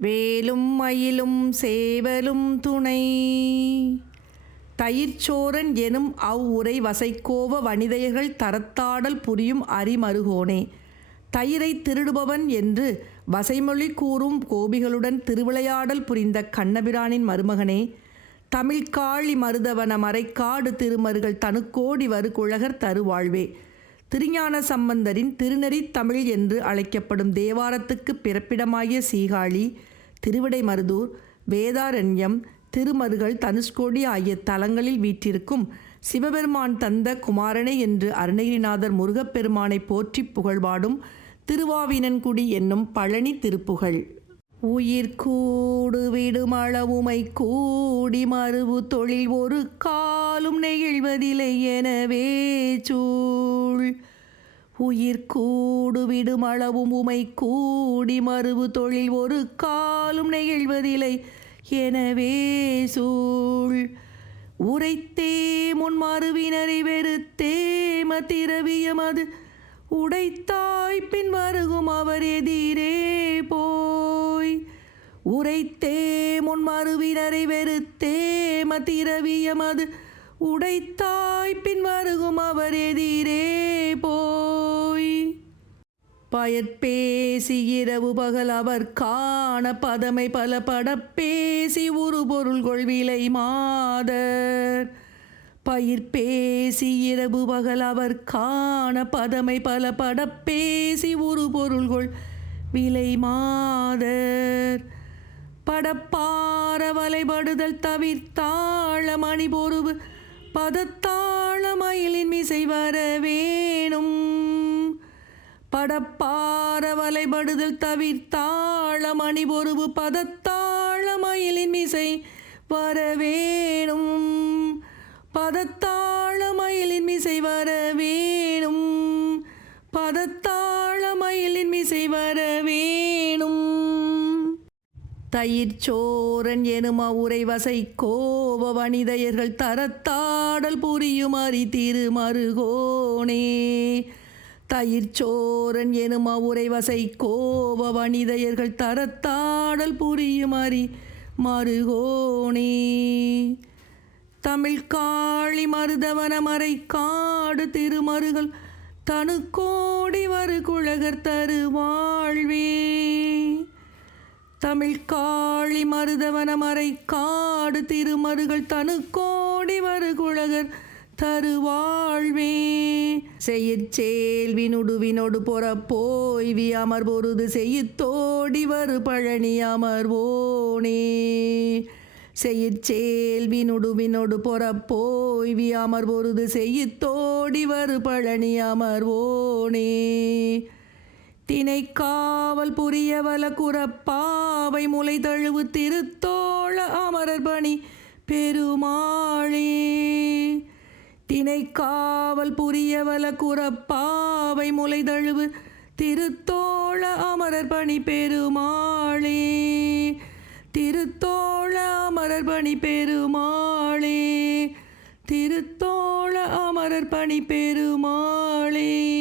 வேலும் மயிலும் சேவலும் துணை. தயிர்ச்சோரன் எனும் அவ்வுரை வசைக்கோவ வனிதையர்கள் தரத்தாடல் புரியும் அரிமருகோனே தயிரை திருடுபவன் என்று வசைமொழி கூறும் கோபிகளுடன் திருவிளையாடல் புரிந்த கண்ணபிரானின் மருமகனே தமிழ்காழி மருதவன மறைக்காடு திருமருகள் தனுக்கோடி வருகுழகர் தருவாழ்வே. திருஞான சம்பந்தரின் திருநெறித் தமிழ் என்று அழைக்கப்படும் தேவாரத்துக்கு பிறப்பிடமாகிய சீகாழி திருவிடைமருதூர் வேதாரண்யம் திருமருகள் தனுஷ்கோடி ஆகிய தலங்களில் வீற்றிருக்கும் சிவபெருமான் தந்த குமாரனே என்று அருணகிரிநாதர் முருகப்பெருமானை போற்றி புகழ்பாடும் திருவாவினன்குடி என்னும் பழனி திருப்புகழ். உயிர் கூடு விடுமளவுமை கூடி மறுவு தொழில் ஒரு காலும் நெகிழ்வதில்லை எனவே சூழ். உயிர் கூடு விடுமளவும் உமை கூடி மறுவு தொழில் ஒரு காலும் நெகிழ்வதில்லை. எனவே சூழ் உரைத்தே முன்மாறுவினரை வெறுத்தே மத்திரவியமது உடைத்தாய் பின் வருகும் அவர் எதிரே போய். உரைத்தே முன் மறுவினரை மத்திரவியமது உடைத்தாய் பின் வருகும் அவர் எதிரே பயற்பேசி இரவு பகல் அவர் காண பதமை பல படப்பேசி உரு பொருள் கொள்விலை மாதர். பயிர் பேசி இரவு பகல் அவர் காண பதமை பல படப்பேசி உரு பொருள்கொள் விலை மாதர். படப்பார வலைபடுதல் தவிர்த்தாழ மணி பொருவு பதத்தாழ மயிலின் மிசை வர வேணும். படப்பார வலைபடுதல் தவிர்த்தாழம் அணிபொருவு பதத்தாழ மயிலின் மிசை வர வேணும் பதத்தாழ மயிலின் மிசை வர வேணும் பதத்தாழ மயிலின் மிசை வரவேணும் தயிர்ச்சோரன் எனும் உரை வசை கோப வனிதையர்கள் தரத்தாடல் புரியும் அறி திருமருகோனே தயிர்ச்சோரன் எனும் உரை வசை கோவ வனிதையர்கள் தரத்தாடல் புரியும் அறி தமிழ் காளி மருதவன மறை காடு திருமருகள் தனுக்கோடி வரு குழகர் தருவாழ்வே. தமிழ் காளி மருதவன மறை காடு திருமருகள் தனுக்கோடி வரு குழகர் தருவாழ்வே. வாழ்வே நுடுவினொடு பொற போய்வி அமர் பொருது செய்யத்தோடி வரு பழனி அமர்வோனே. செயற்சேல்வி பொறப்போய் பொற போய்வி அமர் பொருது செய்யத்தோடி வரு பழனி அமர்வோனே. திணைக்காவல் புரியவல குறப்பாவை முளை தழுவு திருத்தோழ அமரர் பணி பெருமாளே. தினை காவல் புரியவல குறப்பாவை முளை தழுவு திருத்தோழ அமரர் பணி பெருமாளே. திருத்தோழ அமரர் பணி பெருமாளே. திருத்தோழ அமரர் பணி பெருமாளே.